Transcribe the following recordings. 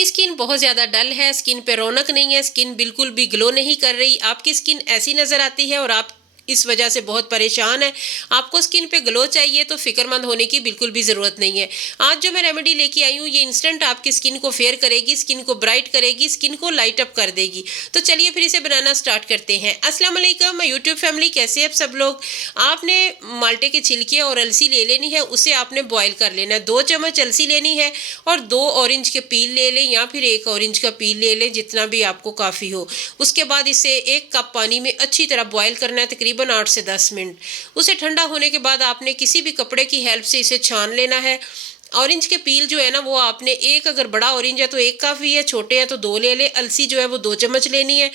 आपकी स्किन बहुत ज़्यादा डल है, स्किन पे रौनक नहीं है, स्किन बिल्कुल भी ग्लो नहीं कर रही, आपकी स्किन ऐसी नज़र आती है और आप इस वजह से बहुत परेशान है, आपको स्किन पे ग्लो चाहिए तो फ़िक्रमंद होने की बिल्कुल भी ज़रूरत नहीं है। आज जो मैं रेमेडी लेके आई हूँ ये इंस्टेंट आपकी स्किन को फेयर करेगी, स्किन को ब्राइट करेगी, स्किन को लाइट अप कर देगी। तो चलिए फिर इसे बनाना स्टार्ट करते हैं। अस्सलाम वालेकुम, मैं यूट्यूब फैमिली, कैसे आप सब लोग। आपने माल्टे के छिलके और अलसी ले लेनी है, उसे आपने बॉयल कर लेना है। 2 चम्मच अलसी लेनी है और 2 ऑरेंज के पील ले लें या फिर 1 ऑरेंज का पील ले लें, जितना भी आपको काफ़ी हो। उसके बाद इसे 1 कप पानी में अच्छी तरह बॉयल करना है, तकरीबन 8 से 10 मिनट। उसे ठंडा होने के बाद आपने किसी भी कपड़े की हेल्प से इसे छान लेना है। ऑरेंज के पील जो है ना वो आपने एक, अगर बड़ा ऑरेंज है तो 1 काफ़ी है, छोटे हैं तो 2 ले लें। अलसी जो है वो 2 चम्मच लेनी है।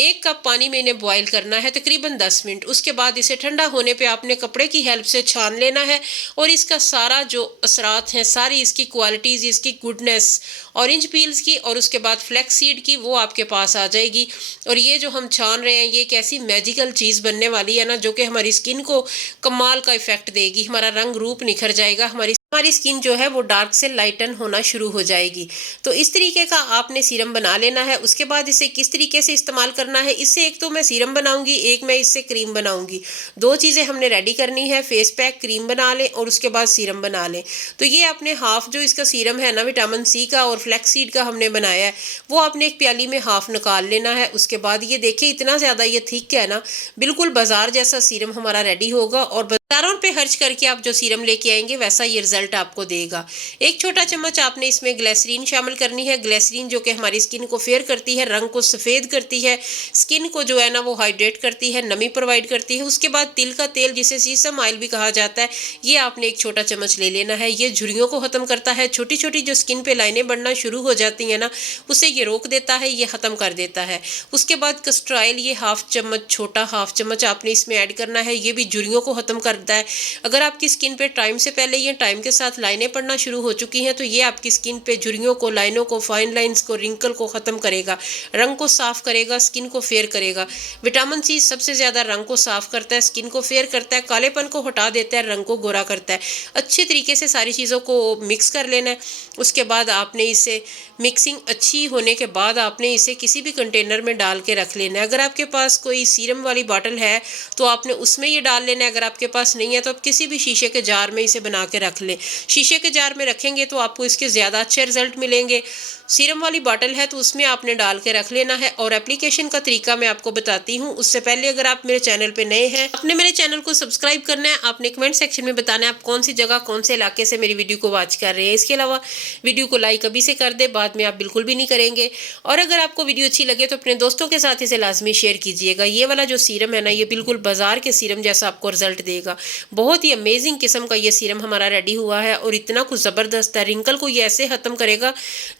1 कप पानी में इन्हें बॉयल करना है तकरीबन 10 मिनट। उसके बाद इसे ठंडा होने पे आपने कपड़े की हेल्प से छान लेना है और इसका सारा जो असरात हैं, सारी इसकी क्वालिटीज़, इसकी गुडनेस ऑरेंज पील्स की और उसके बाद फ्लैक्स सीड की, वो आपके पास आ जाएगी। और ये जो हम छान रहे हैं ये एक ऐसी मैजिकल चीज़ बनने वाली है ना, जो कि हमारी स्किन को कमाल का इफेक्ट देगी। हमारा रंग रूप निखर जाएगा, हमारी स्किन जो है वो डार्क से लाइटन होना शुरू हो जाएगी। तो इस तरीके का आपने सीरम बना लेना है। उसके बाद इसे किस तरीके से इस्तेमाल करना है, इससे एक तो मैं सीरम बनाऊंगी, एक मैं इससे क्रीम बनाऊंगी। 2 चीज़ें हमने रेडी करनी है। फेस पैक क्रीम बना लें और उसके बाद सीरम बना लें। तो ये आपने हाफ जो इसका सीरम है ना विटामिन सी का और फ्लैक्स सीड का हमने बनाया है, वो आपने एक प्याली में हाफ निकाल लेना है। उसके बाद ये देखिए इतना ज़्यादा ये थिक है ना, बिल्कुल बाजार जैसा सीरम हमारा रेडी होगा और बाजारों पे खर्च करके आप जो सीरम लेके आएंगे वैसा ये रिजल्ट आपको देगा। 1 छोटा चम्मच आपने इसमें ग्लिसरीन शामिल करनी है। ग्लिसरीन जो कि हमारी स्किन को फेयर करती है, रंग को सफ़ेद करती है, स्किन को जो है ना वो हाइड्रेट करती है, नमी प्रोवाइड करती है। उसके बाद तिल का तेल, जिसे सीसम ऑयल भी कहा जाता है, ये आपने 1 छोटा चम्मच ले लेना है। ये झुर्रियों को ख़त्म करता है, छोटी छोटी जो स्किन पे लाइनें बढ़ना शुरू हो जाती हैं ना, उसे ये रोक देता है, ये ख़त्म कर देता है। उसके बाद कस्टर ऑयल, ये हाफ चम्मच, छोटा हाफ चम्मच आपने इसमें ऐड करना है। ये भी झुर्रियों को ख़त्म करता है। अगर आपकी स्किन पे टाइम से पहले या टाइम के साथ लाइनें पड़ना शुरू हो चुकी हैं तो ये आपकी स्किन पे झुर्रियों को, लाइनों को, फाइन लाइंस को, रिंकल को ख़त्म करेगा, रंग को साफ करेगा, स्किन को फेयर करेगा। विटामिन सी सबसे ज़्यादा रंग को साफ करता है, स्किन को फेयर करता है, कालेपन को हटा देता है, रंग को गोरा करता है। अच्छे तरीके से सारी चीज़ों को मिक्स कर लेना है। उसके बाद आपने इसे मिक्सिंग अच्छी होने के बाद आपने इसे किसी भी कंटेनर में डाल के रख लेना है। अगर आपके पास कोई सीरम वाली बॉटल है तो आपने उसमें ये डाल लेना है। अगर आपके पास नहीं है तो आप किसी भी शीशे के जार में इसे बना के रख लें। शीशे के जार में रखेंगे तो आपको इसके ज़्यादा अच्छे रिजल्ट मिलेंगे। सीरम वाली बॉटल है तो उसमें आपने डाल के रख लेना है। और एप्लीकेशन का तरीका मैं आपको बताती हूँ। उससे पहले अगर आप मेरे चैनल पे नए हैं, आपने मेरे चैनल को सब्सक्राइब करना है। आपने कमेंट सेक्शन में बताना है आप कौन सी जगह, कौन से इलाके से मेरी वीडियो को वॉच कर रहे हैं। इसके अलावा वीडियो को लाइक अभी से कर दे, बाद में आप बिल्कुल भी नहीं करेंगे। और अगर आपको वीडियो अच्छी लगे तो अपने दोस्तों के साथ इसे लाजमी शेयर कीजिएगा। ये वाला जो सीरम है ना, ये बिल्कुल बाजार के सीरम जैसा आपको रिजल्ट देगा। बहुत ही अमेजिंग किस्म का ये सीरम हमारा रेडी हुआ है और इतना कुछ ज़बरदस्त है। रिंकल को ये ऐसे ख़त्म करेगा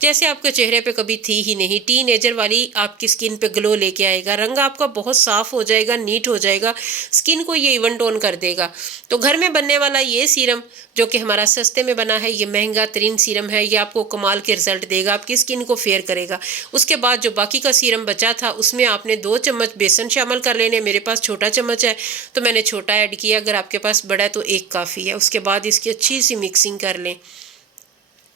जैसे आपके चेहरे पे कभी थी ही नहीं। टीनेजर वाली आपकी स्किन पे ग्लो लेके आएगा, रंग आपका बहुत साफ हो जाएगा, नीट हो जाएगा, स्किन को ये इवन टोन कर देगा। तो घर में बनने वाला ये सीरम जो कि हमारा सस्ते में बना है, ये महंगा तरीन सीरम है, ये आपको कमाल के रिजल्ट देगा, आपकी स्किन को फेयर करेगा। उसके बाद जो बाकी का सीरम बचा था उसमें आपने 2 चम्मच बेसन शामिल कर लेने। मेरे पास छोटा चम्मच है तो मैंने छोटा ऐड किया, अगर आपके पास बड़ा है तो 1 काफ़ी है। उसके बाद इसकी अच्छी सी मिक्सिंग कर लें।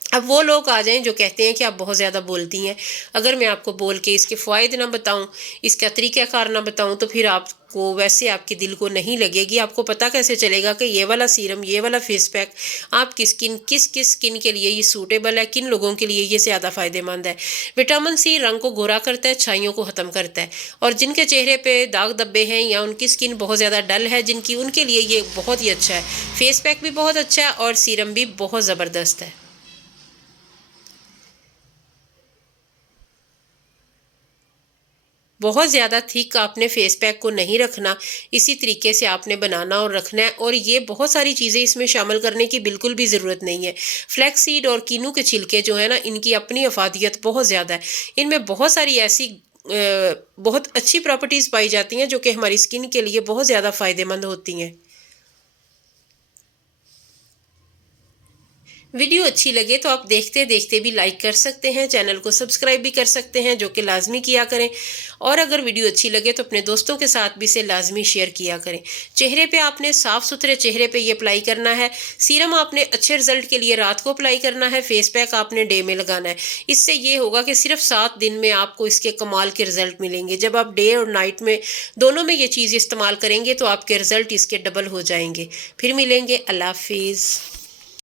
अब वो लोग आ जाएं जो कहते हैं कि आप बहुत ज़्यादा बोलती हैं। अगर मैं आपको बोल के इसके फ़ायदे ना बताऊं, इसका तरीक़ाकार ना बताऊं तो फिर आपको वैसे आपके दिल को नहीं लगेगी। आपको पता कैसे चलेगा कि ये वाला सीरम, ये वाला फेस पैक आपकी स्किन किस किस स्किन के लिए ये सूटेबल है, किन लोगों के लिए ये ज़्यादा फ़ायदेमंद है। विटामिन सी रंग को गोरा करता है, छाइयों को ख़त्म करता है। और जिनके चेहरे पे दाग धब्बे हैं या उनकी स्किन बहुत ज़्यादा डल है जिनकी, उनके लिए ये बहुत ही अच्छा है। फेस पैक भी बहुत अच्छा है और सीरम भी बहुत ज़बरदस्त है। बहुत ज़्यादा थिक आपने फेस पैक को नहीं रखना, इसी तरीके से आपने बनाना और रखना है। और ये बहुत सारी चीज़ें इसमें शामिल करने की बिल्कुल भी ज़रूरत नहीं है। फ्लैक्स सीड और कीनू के छिलके जो है ना, इनकी अपनी अफादियत बहुत ज़्यादा है। इनमें बहुत सारी ऐसी बहुत अच्छी प्रॉपर्टीज़ पाई जाती हैं जो कि हमारी स्किन के लिए बहुत ज़्यादा फ़ायदेमंद होती हैं। वीडियो अच्छी लगे तो आप देखते देखते भी लाइक कर सकते हैं, चैनल को सब्सक्राइब भी कर सकते हैं, जो कि लाजमी किया करें। और अगर वीडियो अच्छी लगे तो अपने दोस्तों के साथ भी इसे लाजमी शेयर किया करें। चेहरे पे आपने साफ़ सुथरे चेहरे पे ये अप्लाई करना है। सीरम आपने अच्छे रिजल्ट के लिए रात को अप्लाई करना है, फेस पैक आपने डे में लगाना है। इससे ये होगा कि सिर्फ 7 दिन में आपको इसके कमाल के रिजल्ट मिलेंगे। जब आप डे और नाइट में दोनों में ये चीज़ इस्तेमाल करेंगे तो आपके रिजल्ट इसके डबल हो जाएंगे। फिर मिलेंगे। अल्लाह हाफिज़।